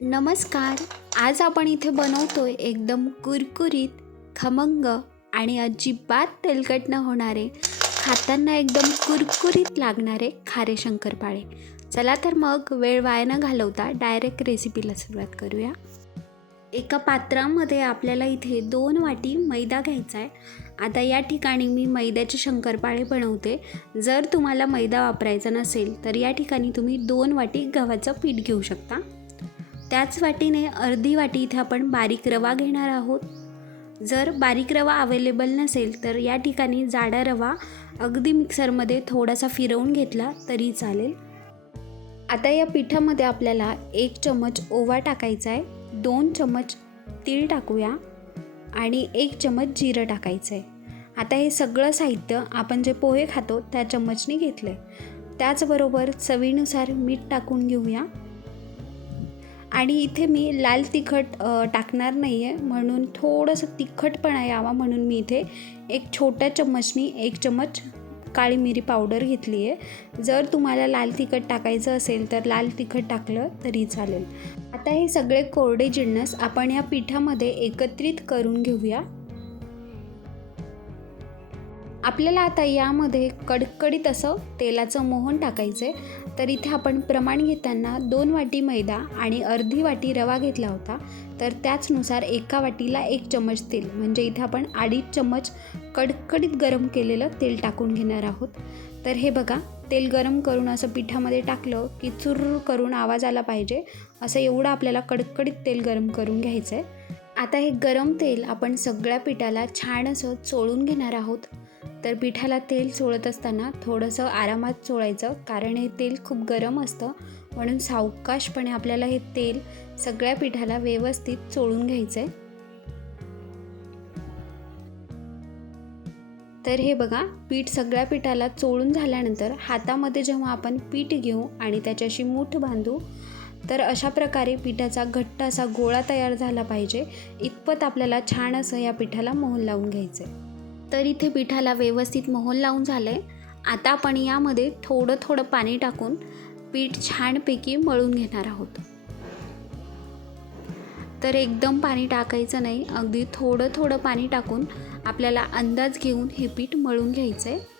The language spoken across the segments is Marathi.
नमस्कार. आज आपण इथे बनवतोय एकदम कुरकुरीत खमंग आणि अजिबात तेलकट न होणारे खाताना एकदम कुरकुरीत लागणारे खारे शंकरपाळे. चला तर मग वेळ वाया न घालवता डायरेक्ट रेसिपीला सुरुवात करूया. एका पात्रामध्ये आपल्याला इथे दोन वाटी मैदा घ्यायचा आहे आता या ठिकाणी मी मैद्याचे शंकरपाळे बनवते. जर तुम्हाला मैदा वापरायचा नसेल तर या ठिकाणी तुम्ही दोन वाटी गव्हाचं पीठ घेऊ शकता. त्याच वाटीने अर्धी वाटी इथे आपण बारीक रवा घेणार आहोत. जर बारीक रवा अवेलेबल नसेल तर या ठिकाणी जाडा रवा अगदी मिक्सरमध्ये थोडासा फिरवून घेतला तरी चालेल. आता या पिठामध्ये आपल्याला एक चमच ओवा टाकायचा आहे दोन चमच तीळ टाकूया आणि एक चमच जिरं टाकायचं आहे. आता हे सगळं साहित्य आपण जे पोहे खातो त्या चम्मचने घेतलं आहे त्याचबरोबर चवीनुसार मीठ टाकून घेऊया. आणि इथे मी लाल तिखट टाकणार नाही आहे म्हणून थोडंसं तिखटपणा यावा म्हणून मी इथे एक छोट्या चम्मचनी एक चम्मच काळी मिरी पावडर घेतली आहे जर तुम्हाला लाल तिखट टाकायचं असेल तर लाल तिखट टाकलं तरी चालेल. आता हे सगळे कोरडे जिन्नस आपण या पिठामध्ये एकत्रित करून घेऊया. आपल्याला आता यामध्ये कडकडीत असं तेलाचं मोहन टाकायचं आहे तर इथे आपण प्रमाण घेताना दोन वाटी मैदा आणि अर्धी वाटी रवा घेतला होता. तर त्याचनुसार एका वाटीला एक चम्मच तेल म्हणजे इथे आपण अडीच चम्मच कडकडीत गरम केलेलं तेल टाकून घेणार आहोत. तर हे बघा तेल गरम करून असं पिठामध्ये टाकलं की चुर्र करून आवाज आला पाहिजे. असं एवढं आपल्याला कडकडीत तेल गरम करून घ्यायचं आहे आता हे गरम तेल आपण सगळ्या पिठाला छान असं चोळून घेणार आहोत. तर पिठाला तेल चोळत असताना थोडंसं आरामात चोळायचं कारण हे तेल खूप गरम असतं. म्हणून सावकाशपणे आपल्याला हे तेल सगळ्या पिठाला व्यवस्थित चोळून घ्यायचं आहे तर हे बघा पीठ सगळ्या पिठाला चोळून झाल्यानंतर हातामध्ये जेव्हा आपण पीठ घेऊ आणि त्याच्याशी मूठ बांधू तर अशा प्रकारे पिठाचा घट्ट असा गोळा तयार झाला पाहिजे. इतपत आपल्याला छान असं या पिठाला मोहन लावून घ्यायचं आहे तर इथे पिठाला व्यवस्थित मोहन लावून झालं आहे आता आपण यामध्ये थोडं थोडं पाणी टाकून पीठ छानपैकी मळून घेणार आहोत. तर एकदम पाणी टाकायचं नाही अगदी थोडं थोडं पाणी टाकून आपल्याला अंदाज घेऊन हे पीठ मळून घ्यायचं आहे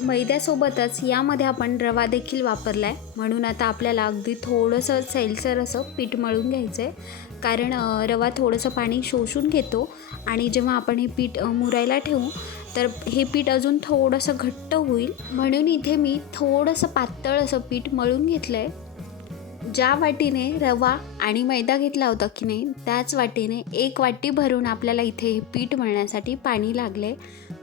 मैद्यासोबतच यामध्ये आपण रवा देखील वापरला आहे म्हणून आता आपल्याला अगदी थोडंसं सैलसर असं पीठ मळून घ्यायचं आहे कारण रवा थोडंसं पाणी शोषून घेतो आणि जेव्हा आपण हे पीठ मुरायला ठेवू तर हे पीठ अजून थोडंसं घट्ट होईल. म्हणून इथे मी थोडंसं पातळ असं पीठ मळून घेतलं आहे ज्या वाटीने रवा आणि मैदा घेतला होता की नाही त्याच वाटीने एक वाटी भरून आपल्याला इथे हे पीठ मळण्यासाठी पाणी लागले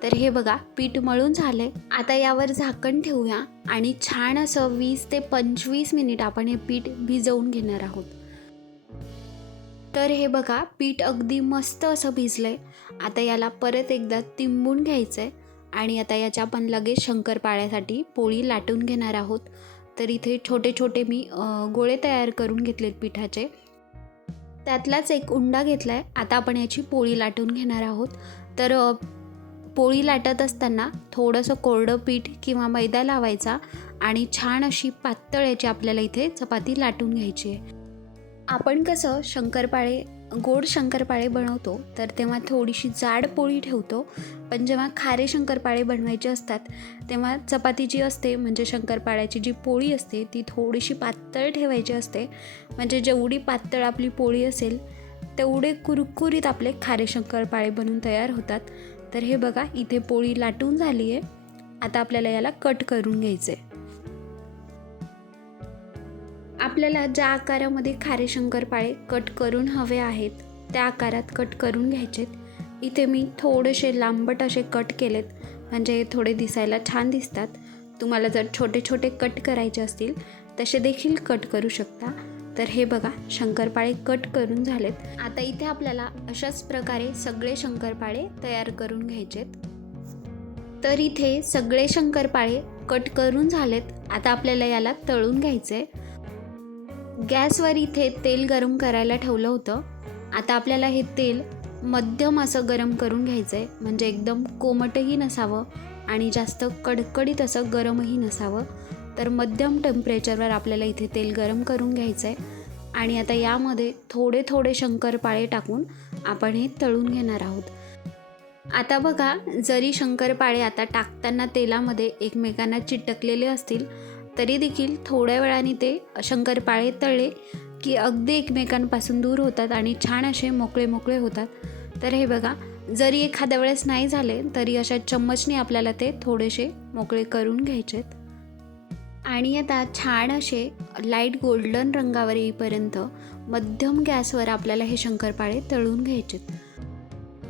तर हे बघा पीठ मळून झाले आता यावर झाकण ठेवूया आणि छान असं वीस ते पंचवीस मिनिट आपण हे पीठ भिजवून घेणार आहोत. तर हे बघा पीठ अगदी मस्त असं भिजलंय. आता याला परत एकदा तिंबून घ्यायचं आहे आणि आता याच्या आपण लगेच शंकरपाळ्यासाठी पोळी लाटून घेणार आहोत. तर इथे छोटे छोटे मी गोळे तयार करून घेतलेत पिठाचे. त्यातलाच एक उंडा घेतला आहे आता आपण याची पोळी लाटून घेणार आहोत. तर पोळी लाटत असताना थोडंसं कोरडं पीठ किंवा मैदा लावायचा. आणि छान अशी पातळ याची आपल्याला इथे चपाती लाटून घ्यायची आहे. आपण कसं शंकरपाळे गोड शंकरपाळे बनवतो तर तेव्हा थोडीशी जाड पोळी ठेवतो. पण जेव्हा खारे शंकरपाळे बनवायचे असतात तेव्हा चपाती जी असते म्हणजे शंकरपाळ्याची जी पोळी असते ती थोडीशी पातळ ठेवायची असते. म्हणजे जेवढी पातळ आपली पोळी असेल तेवढे कुरकुरीत आपले खारे शंकरपाळे बनून तयार होतात. तर हे बघा इथे पोळी लाटून झाली आहे आता आपल्याला याला कट करून घ्यायचं आहे आपल्याला ज्या आकारामध्ये खारे शंकरपाळे कट करून हवे आहेत त्या आकारात कट करून घ्यायचेत. इथे मी थोडेसे लांबट असे कट केलेत म्हणजे थोडे दिसायला छान दिसतात. तुम्हाला जर छोटे छोटे कट करायचे असतील तसे देखील कट करू शकता. तर हे बघा शंकरपाळे कट करून झालेत. आता इथे आपल्याला अशाच प्रकारे सगळे शंकरपाळे तयार करून घ्यायचेत. तर इथे सगळे शंकरपाळे कट करून झालेत. आता आपल्याला याला तळून घ्यायचं आहे गॅसवर इथे तेल गरम करायला ठेवलं होतं. आता आपल्याला हे तेल मध्यम असं गरम करून घ्यायचं आहे म्हणजे एकदम कोमटही नसावं आणि जास्त कडकडीत असं गरमही नसावं. तर मध्यम टेम्परेचरवर आपल्याला इथे तेल गरम करून घ्यायचं आहे आणि आता यामध्ये थोडे थोडे शंकरपाळे टाकून आपण हे तळून घेणार आहोत. आता बघा जरी शंकरपाळे आता टाकताना तेलामध्ये एकमेकांना चिटकलेले असतील तरी देखील थोड्या वेळाने ते शंकरपाळे तळले की अगदी एकमेकांपासून दूर होतात आणि छान असे मोकळे मोकळे होतात. तर हे बघा जरी एखाद्या वेळेस नाही झाले तरी अशा चम्मचने आपल्याला ते थोडेसे मोकळे करून घ्यायचेत. आणि आता छान असे लाइट गोल्डन रंगावर येईपर्यंत मध्यम गॅसवर आपल्याला हे शंकरपाळे तळून घ्यायचेत.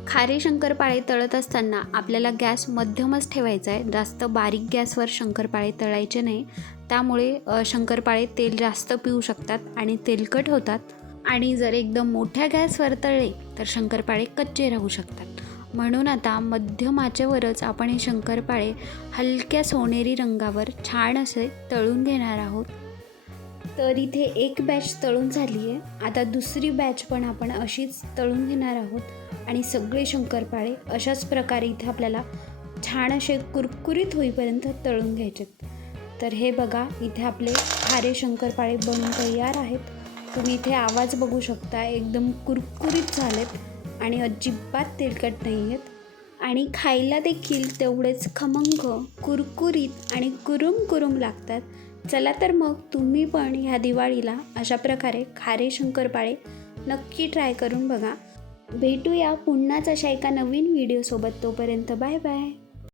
खारे शंकरपाळे तळत असताना आपल्याला गॅस मध्यमच ठेवायचा आहे. जास्त बारीक गॅसवर शंकरपाळे तळायचे नाही. त्यामुळे शंकरपाळे तेल जास्त पिऊ शकतात आणि तेलकट होतात. आणि जर एकदम मोठ्या गॅसवर तळले तर शंकरपाळे कच्चे राहू शकतात. म्हणून आता मध्यमाच्यावरच आपण हे शंकरपाळे हलक्या सोनेरी रंगावर छान असे तळून घेणार आहोत. तर इथे एक बॅच तळून झाली आहे. आता दुसरी बॅच पण आपण अशीच तळून घेणार आहोत. आणि सगळे शंकरपाळे अशाच प्रकारे इथे आपल्याला छान असे कुरकुरीत होईपर्यंत तळून घ्यायचे तर हे बघा इथे आपले खारे शंकरपाळे बनून तयार आहेत. तुम्ही इथे आवाज बघू शकता एकदम कुरकुरीत झालेत आणि अजिबात तेलकट नाही आहेत आणि खायला देखील तेवढेच खमंग कुरकुरीत आणि कुरुम कुरुम लागतात. चला तर मग तुम्ही पण ह्या दिवाळीला अशा प्रकारे खारे शंकरपाळे नक्की ट्राय करून बघा. भेटूया पुन्हाच अशा एका नवीन व्हिडिओसोबत तोपर्यंत बाय बाय